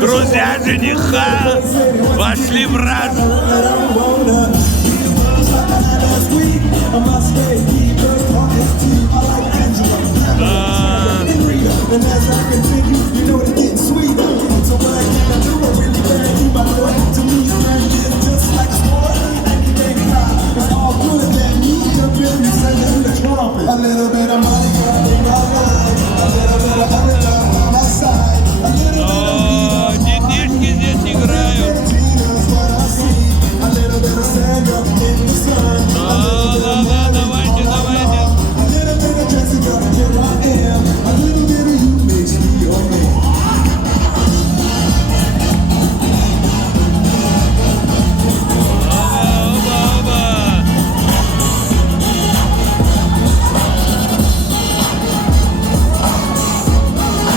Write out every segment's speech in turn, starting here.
Друзья жениха вошли в раж. Детишки здесь играют. Давайте, давайте.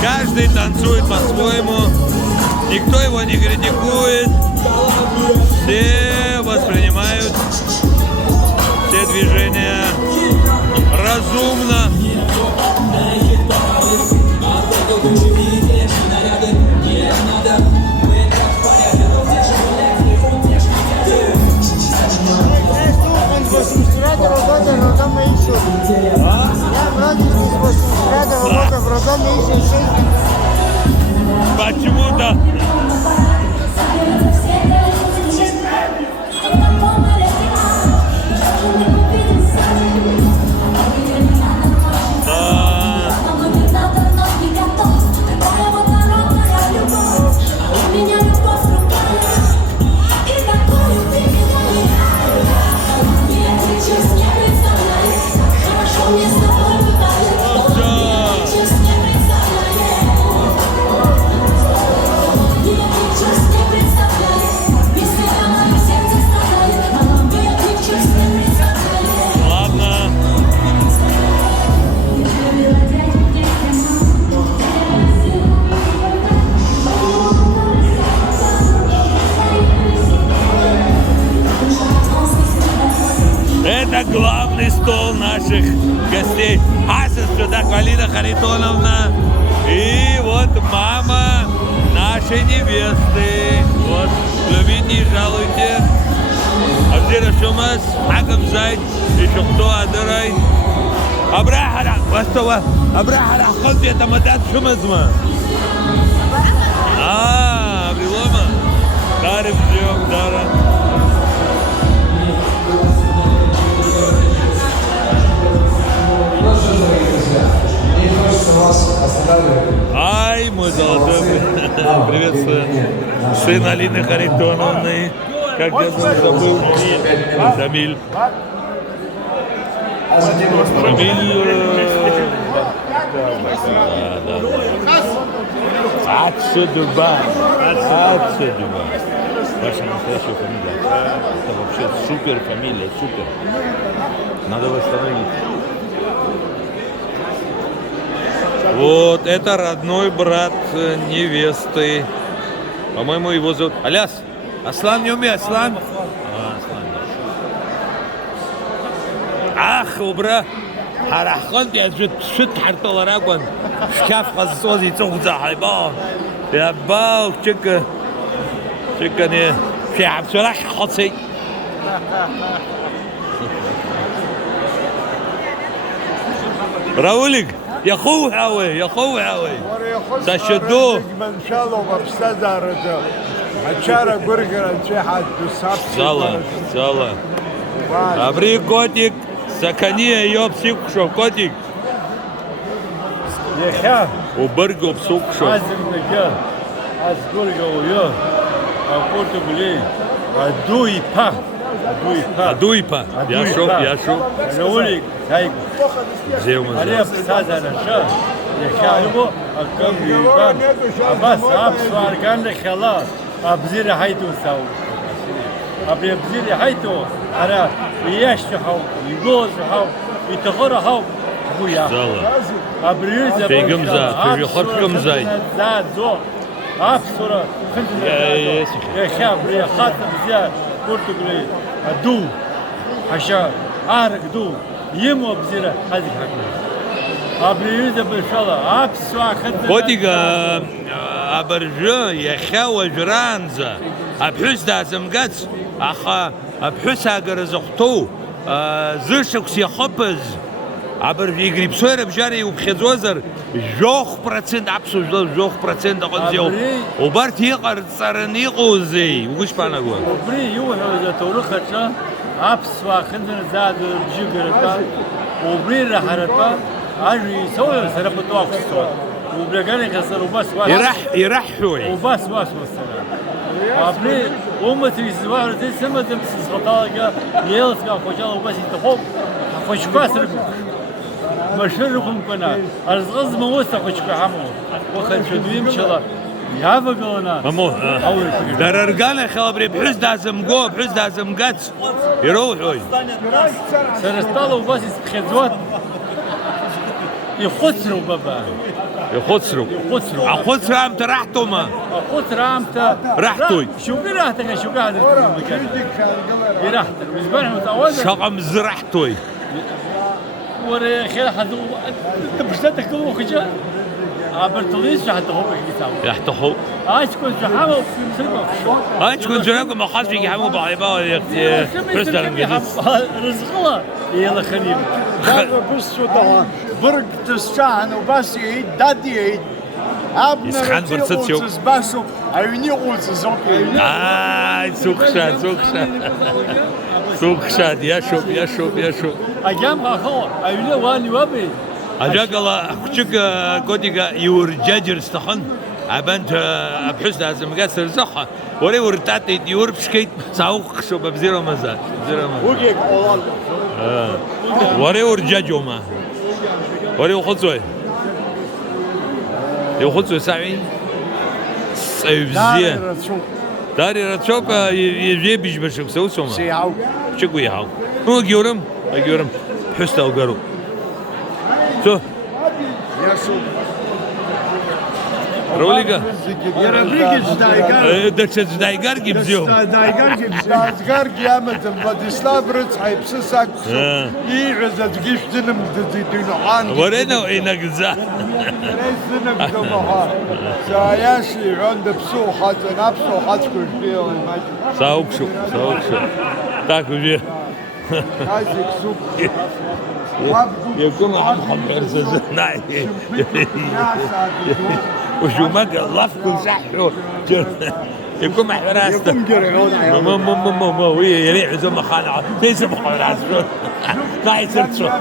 Каждый танцует по-своему, никто его не критикует, все воспринимают все движения разумно. Почему-то это главный стол наших гостей. Ася сюда, Галина Харитоновна. И вот мама нашей невесты. Вот, любите и жалуйте. Абдира Шумас, Хакам Зайд, еще кто адырай. Абрахара, вастова, Абрахара, хоть это мадат Шумазма. Абрилома. Дарим, ждем, дара. Ай, мой золотой, приветствую. Сын Алины Харитоновны. Как я забыл? Шамиль. Шамиль. Ацедуба. Ацедуба. Ваша настоящая фамилия. Это вообще супер фамилия, супер. Надо восстановить. Вот, это родной брат невесты. По-моему, его зовут Аляс. Аслан не умеет, Аслан. Ах, убра. Харахон, я же шут хартоларагон. Шкаф хазози цугза хайба. Я бау, чека. Чека не. Шаб шарах хатси. Раулик. يا خوي هاوي يا خوي هاوي تشدو ان شاء الله وبستدار ده اتشارك برجر انشحت بالصبح ان شاء الله ان شاء الله ابري котик сакания ёб сикшо котик يخاف وبرجو بسوق شو عزم نجا عزقورجا ويا أقول تقولي أدوي با دويبا يا شو يا شو نقولي هاي زيو مزاج عليه أستاذ أنا شا يخالبه أكم يبان بس أب سوار كان لك خلاص أبزير حيتو ساو أبي أبزير حيتو أنا يشتحو يجوزحو يتغرحو أبويا زلا أبريز في قمزة في خرف قمزة زاد زو أبصرة خنت يا خاب يا خاتم زياد برتقالي أدو حشا أرق دو يمو بزيرة هذه حكمة أبريز بالشلا أبصرة خنت بوديغا أبرجو يا خاوة جرانزا أبحس دازم قتس أخا أبحس أجر زختو زرشكس يخبز عبر يجري بسورة بجاري وبخزوزر جوخ برسنت عبسو جوخ برسنت أقول وبرت يقر صارني قوزي وش بنا قول وبري يوه إذا تورخت أبصرة خنت زاد جيجرتا وبري رحرتا أجري سوي سرقة واقصة وبلغاني كسر وبس يرح شوي وبس والسلام أبري أمتي زوار تسمى تمسس خطاقة يلسك خوشا وبس يتخوب خوش باسر مشركم كنا الغز موسى خوش بحمو وخل شدويم شلا يافا قلنا مامو دررقانا خبري بحس دازم قو بحس دازم قتس يروحوا سرستالو وبس يسخزوات يخسروا بابا يخسروا أخسر عم ترحتوا ما أخسر عم رحتوا شو راحتك شو قاعد راحتك بالنسبة متعودة شقم زرحتوا ورا خير حد تبشتك هو خجا عبرتوليش حتى هو يساوي يحتخوا عايش كنت حامو في سلمة هاي تكون جناكم ما خاص فيك حمو بعيبا بس دارنجز رزق الله يلا خليل بس طبعا برق تستعن وبس يعيد داد يعيد يسخن برصتشو بس عيوني غوز زوكي سوق شاد يا شوب أجام أخو أيوة واني وابي أجاك الله كشك كوديكا يورجاجر استخن عبنت أبحث لازم قاسر زخة وري ورتاتي يور بشكيت ساوق شو ببزيرو مزاج وجيك أولال وري ورجاجو ما وري وخذوي يخذوي ساعي سيفزيه داري رتشوب يجي بيج بشوك سو سوما سيعو شكو يهاو هو جيورم حستا وقرو شو يا شو روليكا يا ربيك دايجار دتش دايجار جيبزيو دايجار دايجار قيامة البديسلاب رتحي بسسك يعز تجيش دنم تزيدين عن ورينا وإنك زا دنم دمها ساياشي عند بسوحة نفسه حتى كل ساوك شو تاكو جي عايزك سوق يكون عم خمر زناي وشو ما الله كل صحو يكون محراس يكون جرعون ما وي يلي عزوم خالع تيسب خالع ما يصير